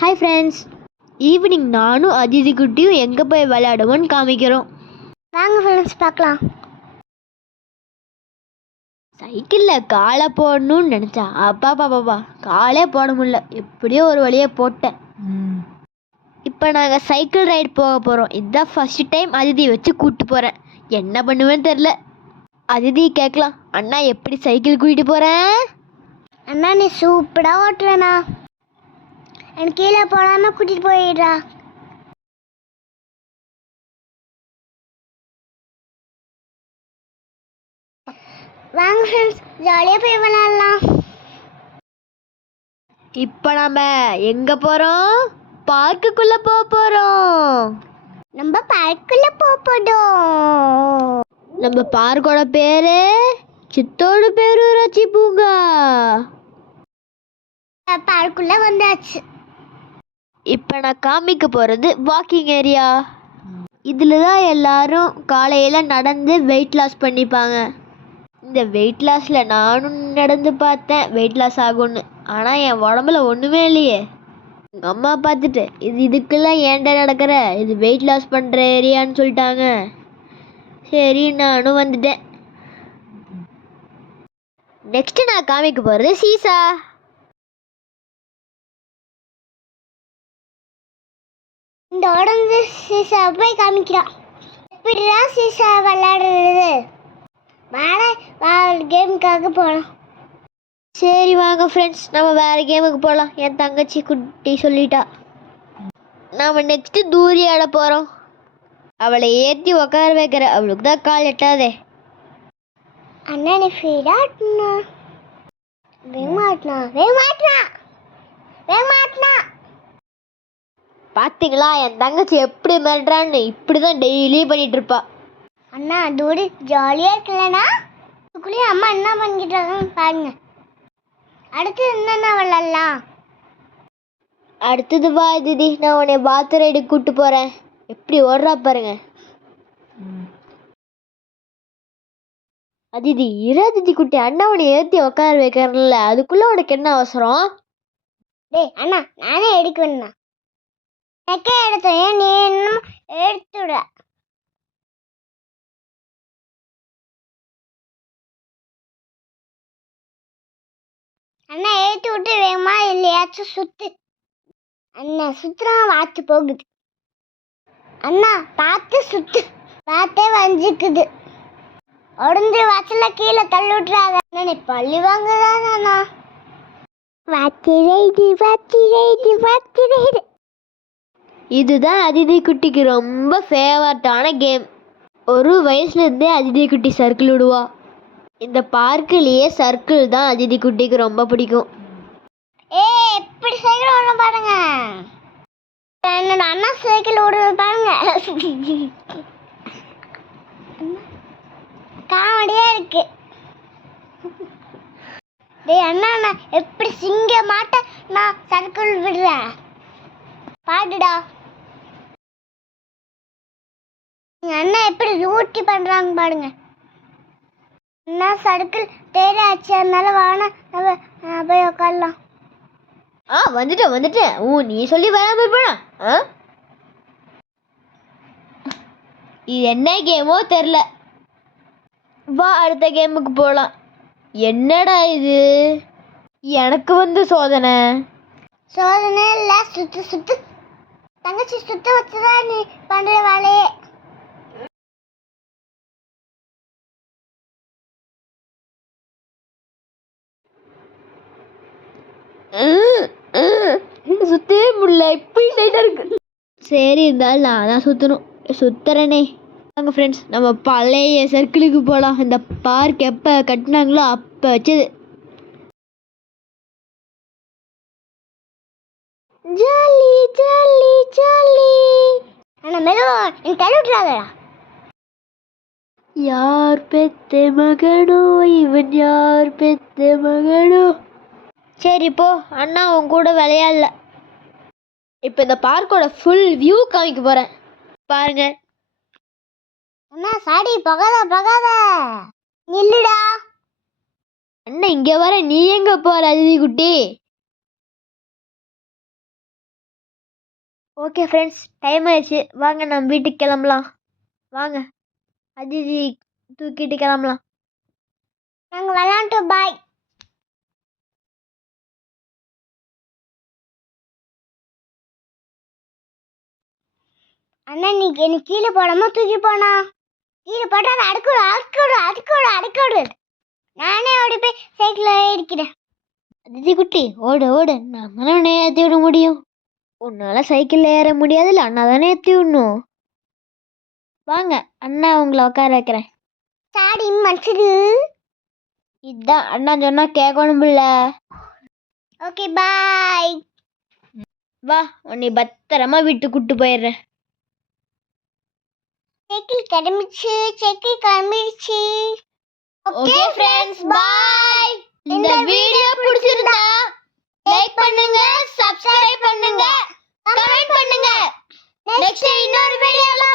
Hi friends, evening நானும் அதிதி குட்டியும் எங்கே போய் விளையாடுவோன்னு காமிக்கிறோம். வாங்க ஃப்ரெண்ட்ஸ் பார்க்கலாம். சைக்கிளில் காலை போடணும்னு நினச்சா அப்பா காலே போட முடியல. எப்படியோ ஒரு வழியாக போட்டேன். இப்போ நாங்கள் சைக்கிள் ரைடு போக போகிறோம். இதுதான் ஃபஸ்ட்டு டைம் அதிதி வச்சு கூப்பிட்டு போகிறேன். என்ன பண்ணுவேன்னு தெரில. அதிதி கேட்கலாம், அண்ணா எப்படி சைக்கிள் கூட்டிகிட்டு போகிறேன்? அண்ணா நீ சூப்பராக ஓட்டுறேண்ணா, எனக்கு கீழே போடாமல் கூட்டிகிட்டு போயிடுறா. வாங்க ஃப்ரெண்ட்ஸ், ஜாலியாக போய் விளையாடலாம். இப்போ நாம் எங்கே போகிறோம்? பார்க்குக்குள்ளே போக போகிறோம். நம்ம பார்க்குள்ளே போகிறோம். நம்ம பார்க்கோட பேர் சித்தோடு பேரூராட்சி பூங்கா. பார்க்குள்ளே வந்தாச்சு. இப்போ நான் காமிக்க போகிறது வாக்கிங் ஏரியா. இதில் தான் எல்லாரும் காலையில் நடந்து வெயிட் லாஸ் பண்ணிப்பாங்க. இந்த வெயிட் லாஸில் நானும் நடந்து பார்த்தேன் வெயிட் லாஸ் ஆகும்னு. ஆனால் என் உடம்புல ஒன்றுமே இல்லையே. எங்கள் அம்மா பார்த்துட்டு இதுக்கெல்லாம் ஏன்டா நடக்கிற, இது வெயிட் லாஸ் பண்ணுற ஏரியான்னு சொல்லிட்டாங்க. சரி நானும் வந்துட்டேன். நெக்ஸ்ட்டு நான் காமிக்க போகிறது சீசா. இந்த உடம்பு சீசா போய் காமிக்கிறான். எப்படிதான் சீசா விளையாடுறது? வேற கேமுக்காக போகலாம். சரி வாங்க ஃப்ரெண்ட்ஸ், நம்ம வேறு கேமுக்கு போகலாம். என் தங்கச்சி குட்டி சொல்லிட்டா. நாம் நெக்ஸ்ட்டு தூரி ஆட போகிறோம். அவளை ஏற்றி உட்கார வைக்கிற, அவளுக்கு தான் கால் எட்டாதே. அண்ணா நீ ஃபீடாட்னா வேமாட்னா பார்த்தீங்களா என் தங்கச்சி எப்படி மிரட்டுறான்னு? இப்படி தான் டெய்லி பண்ணிட்டு இருப்பா. அண்ணா தூரி ஜாலியாக இருக்குல்லண்ணா. அதுக்குள்ளேயே அம்மா என்ன பண்ணிக்கிட்டாங்கன்னு பாருங்க. அடுத்து என்னென்ன விளாட்லாம்? அடுத்தது வா திதி, நான் உன்னை பாத்ரூம் ரைடு கூப்பிட்டு போகிறேன். எப்படி ஓடுறா பாருங்க. அதிதி அதிதி குட்டி, அண்ணா உன்னை ஏற்றி உட்கார வைக்கிறல, அதுக்குள்ளே உனக்கு என்ன அவசரம்? டேய் அண்ணா, நானே எடுக்குவேண்ணா. எனக்கே எடுத்தேன், நீ இன்னும் எடுத்துட. அண்ணா ஏற்றி விட்டு வேகமா இல்லையாச்சும் சுத்து. அண்ணா சுத்துறான், வாத்து போகுது. அண்ணா பார்த்து சுத்து, பார்த்தே வஞ்சிக்குது. உடஞ்சி வாச்சல கீழே தள்ளி விட்டுறாத. நீ பள்ளி வாங்குறானா? இதுதான் அதிதி குட்டிக்கு ரொம்ப ஃபேவரட்டான கேம். ஒரு வயசுலேருந்தே அதிதி குட்டி சர்க்கிள் விடுவா. இந்த பார்க்கிலேயே சர்க்கிள் தான் அதிதி குட்டிக்கு ரொம்ப பிடிக்கும். எப்படி சைக்கிள் ஓட பாருங்க. என்னோட அண்ணா சைக்கிள் ஓடுறது பாருங்க, காமெடியா இருக்கு. டேய் அண்ணா, நான் எப்படி சிங்க மாட்டேன், நான் சர்க்கிள் விடுறேன் பாடுடா. எங்க அண்ணா எப்படி லூட்டி பண்றாங்க பாருங்க. அண்ணா சர்க்கிள் தேடி ஆச்சு, அதனால வாங்க நம்ம போய் உட்காரலாம். வந்துட்டேன். நீ சொல்லி வராம போனா? இது என்ன கேமோ தெரில. வா அடுத்த கேமுக்கு போகலாம். என்னடா இது? எனக்கு வந்து சோதனை இல்ல, சுத்து தங்கச்சி, சுத்த வச்சுதான் நீ பண்ற வேலையே. சுத்தவே முடியல, இப்படி லைட்டாக இருக்கு. சரி இருந்தாலும் நான் தான் சுத்துறேனே. வாங்க ஃப்ரெண்ட்ஸ், நம்ம பழைய சர்க்கிளுக்கு போகலாம். இந்த பார்க் எப்போ கட்டினாங்களோ அப்போ வச்சது. Jolly jolly jolly. ஆனால் மெதுவா என் தள்ளி விட்டுறாதடா. யார் பெத்த மகனோ இவன், யார் பெத்த மகனோ. சரி போ, அண்ணா உன் கூட விளையாடல. இப்போ இந்த பார்க்கோட ஃபுல் வியூ காமிக்க போகிறேன் பாருங்க. அண்ணா சாடி பகாத நில்லுடா. அண்ணா இங்கே வர, நீ எங்கே போகிற அதிதி குட்டி? ஓகே ஃப்ரெண்ட்ஸ், டைம் ஆயிடுச்சு. வாங்க நம்ம வீட்டுக்கு கிளம்பலாம். வாங்க அதிதி தூக்கிட்டு கிளம்பலாம். நாங்கள் விளாண்டோம். பாய். அண்ணா நீ எனக்கு கீழே போடாம தூக்கி போனா. கீழே போட்டா அது அடுக்கோடு. நானே ஓடி போய் சைக்கிள் ஏறிக்கிறேன். அதிதி குட்டி, ஓடு ஓடு. நம்மளால உன்னை ஏற்றி விட முடியும். உன்னால சைக்கிளில் ஏற முடியாதுல்ல, அண்ணா தானே ஏற்றி விடணும். வாங்க, அண்ணா உங்களை உட்கார வைக்கிறேன். சாடி மனுஷரு. இதுதான் அண்ணா சொன்னா கேட்கணும்ல. Okay bye. வா, உன்னை பத்திரமா வீட்டுக்கு கூட்டு போயிடுறேன். சைக்கிள் கிளம்பிடுச்சு. ஓகே ஃப்ரெண்ட்ஸ், பாய். இந்த வீடியோ பிடிச்சிருந்தா லைக் பண்ணுங்க, சப்ஸ்கிரைப் பண்ணுங்க, கமெண்ட் பண்ணுங்க. நெக்ஸ்ட் இன்னொரு வீடியோல